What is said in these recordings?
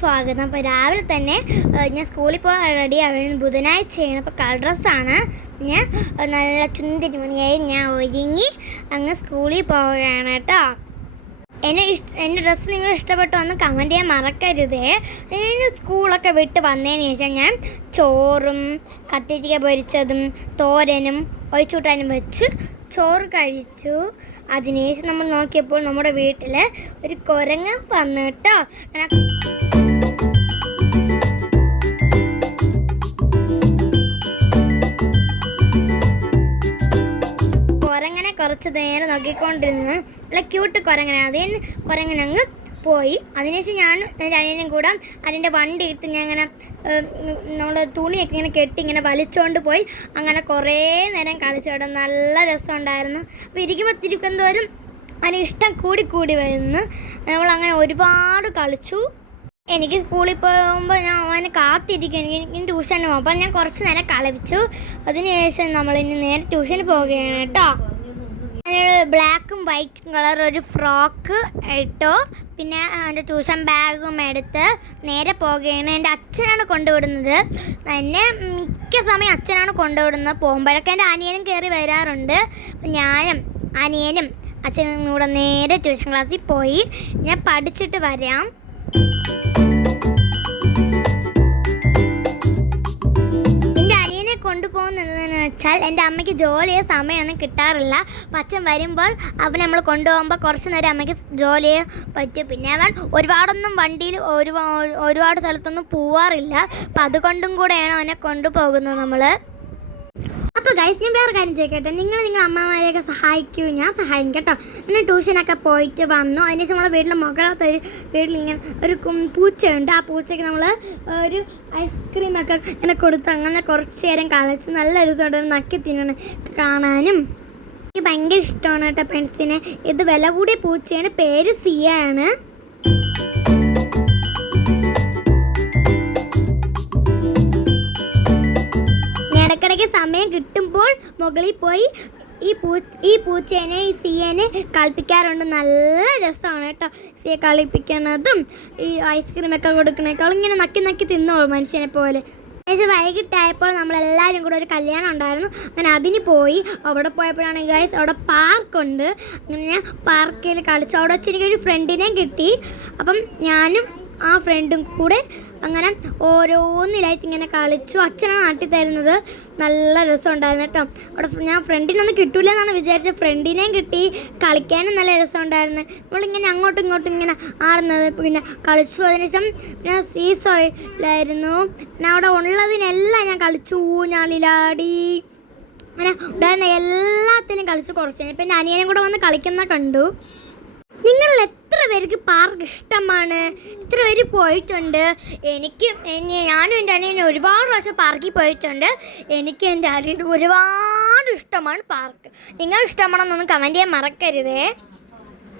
സ്വാഗതം. അപ്പോൾ രാവിലെ തന്നെ ഞാൻ സ്കൂളിൽ പോകാൻ റെഡി ആവുകയാണ്. ബുധനാഴ്ചയാണ് അപ്പോൾ കളർ ഡ്രസ്സാണ് ഞാൻ നല്ല ചുന്തിരി മണിയായി ഞാൻ ഒരുങ്ങി അങ്ങ് സ്കൂളിൽ പോവുകയാണ് കേട്ടോ. എന്നെ ഇഷ്ട എന്റെ ഡ്രസ്സ് നിങ്ങൾ ഇഷ്ടപ്പെട്ടു ഒന്ന് കമന്റ് ചെയ്യാൻ മറക്കരുതേ. ഞാൻ സ്കൂളൊക്കെ വിട്ട് വന്നതിന് ശേഷം ഞാൻ ചോറും കത്തിരിക്ക പൊരിച്ചതും തോരനും ഒഴിച്ചൂട്ടാനും വെച്ച് ചോറ് കഴിച്ചു. അതിനുശേഷം നമ്മൾ നോക്കിയപ്പോൾ നമ്മുടെ വീട്ടിൽ ഒരു കുരങ്ങൻ വന്നു കേട്ടോ. കുരങ്ങനെ കുറച്ച് നേരം നോക്കിക്കൊണ്ടിരുന്നു. നല്ല ക്യൂട്ട് കുരങ്ങനെ. അതിന് കുരങ്ങൻ അങ്ങ് പോയി. അതിനുശേഷം ഞാൻ എന്റെ അനിയനും കൂടെ അതിന്റെ വണ്ടി എടുത്ത് ഞാൻ ഇങ്ങനെ നമ്മൾ തുണിയൊക്കെ ഇങ്ങനെ കെട്ടി ഇങ്ങനെ വലിച്ചുകൊണ്ട് പോയി. അങ്ങനെ കുറേ നേരം കളിച്ചു. കേട്ടോ നല്ല രസമുണ്ടായിരുന്നു. അപ്പോൾ ഇരിക്കുമ്പോൾ തിരിക്കുന്തോറും അതിന് ഇഷ്ടം കൂടി കൂടി വരുന്നു നമ്മൾ അങ്ങനെ ഒരുപാട് കളിച്ചു. എനിക്ക് സ്കൂളിൽ പോകുമ്പോൾ ഞാൻ അവനെ കാത്തിരിക്കും. എനിക്ക് എനിക്ക് ട്യൂഷന് പോകും. അപ്പം ഞാൻ കുറച്ച് നേരം കളിപ്പിച്ചു. അതിനുശേഷം നമ്മൾ ഇനി നേരെ ട്യൂഷന് പോവുകയാണ് കേട്ടോ. ബ്ലാക്കും വൈറ്റും കളർ ഒരു ഫ്രോക്ക് ഇട്ടു. പിന്നെ എന്റെ ട്യൂഷൻ ബാഗും എടുത്ത് നേരെ പോകുകയാണ് എന്റെ അച്ഛനാണ് കൊണ്ടുവിടുന്നത്. എന്നെ മിക്ക സമയം അച്ഛനാണ് കൊണ്ടുവിടുന്നത്. പോകുമ്പോഴൊക്കെ എന്റെ അനിയനും കയറി വരാറുണ്ട്. അപ്പം ഞാനും അനിയനും അച്ഛനും കൂടെ നേരെ ട്യൂഷൻ ക്ലാസ്സിൽ പോയി. ഞാൻ പഠിച്ചിട്ട് വരാം. അനിയനെ കൊണ്ടുപോകുന്നതെന്ന് വെച്ചാൽ എന്റെ അമ്മയ്ക്ക് ജോലിയെ സമയമൊന്നും കിട്ടാറില്ല. അപ്പം അച്ഛൻ വരുമ്പോൾ അവൻ നമ്മൾ കൊണ്ടുപോകുമ്പോൾ കുറച്ച് നേരം അമ്മയ്ക്ക് ജോലിയെ പറ്റും പിന്നെ അവൻ ഒരുപാടൊന്നും വണ്ടിയിൽ ഒരുപാട് സ്ഥലത്തൊന്നും പോവാറില്ല. അപ്പം അതുകൊണ്ടും കൂടെയാണ് അവനെ കൊണ്ടുപോകുന്നത് നമ്മൾ. അപ്പോൾ ഗൈസ് ഞാൻ വേറെ കാര്യം ചോദിക്കട്ടെ? നിങ്ങൾ നിങ്ങളുടെ അമ്മമാരെയൊക്കെ സഹായിക്കൂ. ഞാൻ സഹായിക്കും കേട്ടോ. പിന്നെ ട്യൂഷനൊക്കെ പോയിട്ട് വന്നു. അതിനുശേഷം നമ്മളെ വീട്ടിലെ മുകളത്തെ ഒരു വീട്ടിൽ ഇങ്ങനെ ഒരു പൂച്ചയുണ്ട്. ആ പൂച്ചയ്ക്ക് നമ്മൾ ഒരു ഐസ്ക്രീമൊക്കെ ഇങ്ങനെ കൊടുത്ത് അങ്ങനെ കുറച്ച് നേരം കളിച്ച് നല്ല രസമുണ്ട് നക്കി തിന്നണം കാണാനും. എനിക്ക് ഭയങ്കര ഇഷ്ടമാണ് കേട്ടോ പെൻസിനെ ഇത് വില കൂടിയ പൂച്ചയാണ്. പേര് സിയ ആണ്. സമയം കിട്ടുമ്പോൾ മുകളിൽ പോയി ഈ പൂ ഈ പൂച്ചേനെ ഈ സിയനെ കളിപ്പിക്കാറുണ്ട്. നല്ല രസമാണ് കേട്ടോ സിയെ കളിപ്പിക്കുന്നതും ഈ ഐസ്ക്രീമൊക്കെ കൊടുക്കണേക്കാളും ഇങ്ങനെ നക്കി നക്കി തിന്നോളൂ മനുഷ്യനെ പോലെ. ഏകദേശം വൈകിട്ടായപ്പോൾ നമ്മളെല്ലാവരും കൂടെ ഒരു കല്യാണം ഉണ്ടായിരുന്നു. അങ്ങനെ അതിന് പോയി. അവിടെ പോയപ്പോഴാണ് ഗൈസ് അവിടെ പാർക്കുണ്ട് അങ്ങനെ ഞാൻ പാർക്കിൽ കളിച്ചു. അവിടെ വെച്ച് എനിക്കൊരു ഫ്രണ്ടിനെയും കിട്ടി. അപ്പം ഞാനും ആ ഫ്രണ്ടും കൂടെ അങ്ങനെ ഓരോന്നിലായിട്ട് ഇങ്ങനെ കളിച്ചു. അച്ഛനാണ് നാട്ടിൽ തരുന്നത്. നല്ല രസമുണ്ടായിരുന്നു കേട്ടോ. അവിടെ ഞാൻ ഫ്രണ്ടിനൊന്നും കിട്ടൂല എന്നാണ് വിചാരിച്ചത്. ഫ്രണ്ടിനെയും കിട്ടി. കളിക്കാനും നല്ല രസം രസമുണ്ടായിരുന്നു. നമ്മളിങ്ങനെ അങ്ങോട്ടും ഇങ്ങോട്ടും ഇങ്ങനെ ആടുന്നത്. പിന്നെ കളിച്ചു അതിനുശേഷം പിന്നെ സീസോയിലായിരുന്നു പിന്നെ അവിടെ ഉള്ളതിനെല്ലാം ഞാൻ കളിച്ചു. ഊഞ്ഞാലിലാടി. അങ്ങനെ ഉണ്ടായിരുന്ന എല്ലാത്തിലും കളിച്ച് കുറച്ച് പിന്നെ അനിയനും കൂടെ വന്ന് കളിക്കുന്ന കണ്ടു. നിങ്ങളിൽ പേർക്ക് പാർക്ക് ഇഷ്ടമാണ്. ഇത്ര പേര് പോയിട്ടുണ്ട്. എനിക്ക് ഞാനും എന്റെ അനിയനും ഒരുപാട് പ്രാവശ്യം പാർക്കിൽ പോയിട്ടുണ്ട്. എനിക്ക് എന്റെ അനിയനും ഒരുപാട് ഇഷ്ടമാണ് പാർക്ക്. നിങ്ങൾ ഇഷ്ടമാണെന്നൊന്നും കമന്റ് ചെയ്യാൻ മറക്കരുതേ.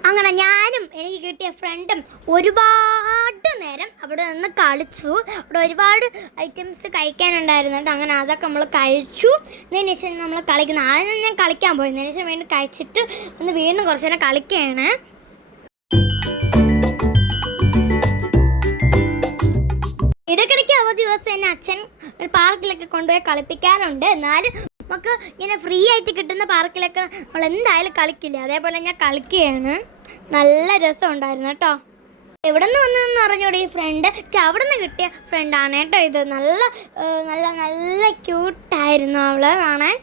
അങ്ങനെ ഞാനും എനിക്ക് കിട്ടിയ ഫ്രണ്ടും ഒരുപാട് നേരം അവിടെ നിന്ന് കളിച്ചു. അവിടെ ഒരുപാട് ഐറ്റംസ് കഴിക്കാനുണ്ടായിരുന്നു അങ്ങനെ അതൊക്കെ നമ്മൾ കഴിച്ചു. ഇതിന് ശേഷം നമ്മൾ കളിക്കുന്ന ആദ്യം ഞാൻ കളിക്കാൻ പോയി അതിന് ശേഷം വീണ്ടും കഴിച്ചിട്ട് ഒന്ന് വീണ്ടും കുറച്ച് നേരം കളിക്കുകയാണ്. അച്ഛൻ പാർക്കിലൊക്കെ കൊണ്ടുപോയി കളിപ്പിക്കാറുണ്ട്. എന്നാലും നമുക്ക് ഇങ്ങനെ ഫ്രീ ആയിട്ട് കിട്ടുന്ന പാർക്കിലൊക്കെ നമ്മൾ എന്തായാലും കളിക്കില്ല? അതേപോലെ ഞാൻ കളിക്കുകയാണ്. നല്ല രസം ഉണ്ടായിരുന്നു കേട്ടോ. എവിടെ നിന്ന് വന്നതെന്ന് അറിഞ്ഞൂടെ ഈ ഫ്രണ്ട് അവിടെ നിന്ന് കിട്ടിയ ഫ്രണ്ടാണ് കേട്ടോ ഇത്. നല്ല നല്ല നല്ല ക്യൂട്ടായിരുന്നു അവൾ കാണാൻ.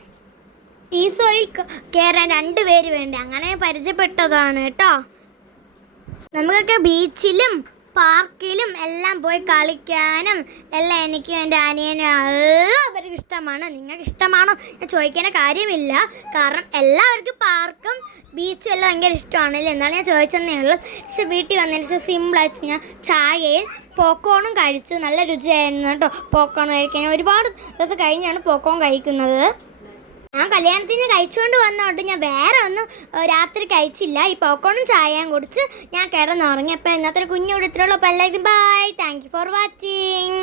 ഈസോയിൽ കയറാൻ രണ്ട് പേര് വേണ്ടി? അങ്ങനെ പരിചയപ്പെട്ടതാണ് കേട്ടോ. നമുക്കൊക്കെ ബീച്ചിലും പാർക്കിലും എല്ലാം പോയി കളിക്കാനും എല്ലാം എനിക്കും എന്റെ അനിയനും എല്ലാവർക്കും ഇഷ്ടമാണ്. നിങ്ങൾക്ക് ഇഷ്ടമാണോ? ഞാൻ ചോദിക്കേണ്ട കാര്യമില്ല. കാരണം എല്ലാവർക്കും പാർക്കും ബീച്ചും എല്ലാം ഭയങ്കര ഇഷ്ടമാണല്ലേ? എന്നാലും ഞാൻ ചോദിച്ചതന്നേ ഉള്ളൂ. പക്ഷെ വീട്ടിൽ വന്നതിന് ശേഷം സിമ്പിളായിട്ട് ഞാൻ ചായയും പോക്കോണും കഴിച്ചു. നല്ല രുചിയായിരുന്നു കേട്ടോ. പോക്കോൺ കഴിക്കാൻ. ഒരുപാട് ദിവസം കഴിഞ്ഞാണ് പോക്കോൺ കഴിക്കുന്നത്. ഞാൻ കല്യാണത്തിന് കഴിച്ചുകൊണ്ട് വന്നോണ്ട് ഞാൻ വേറെ ഒന്നും രാത്രി കഴിച്ചില്ല. ഈ പോക്കോണും ചായയും കുടിച്ച് ഞാൻ കിടന്നുറങ്ങി. അപ്പോൾ ഇന്നത്തെ കുഞ്ഞു ഇത്രയുള്ളൂ അപ്പോൾ എല്ലാവർക്കും bye thank you for watching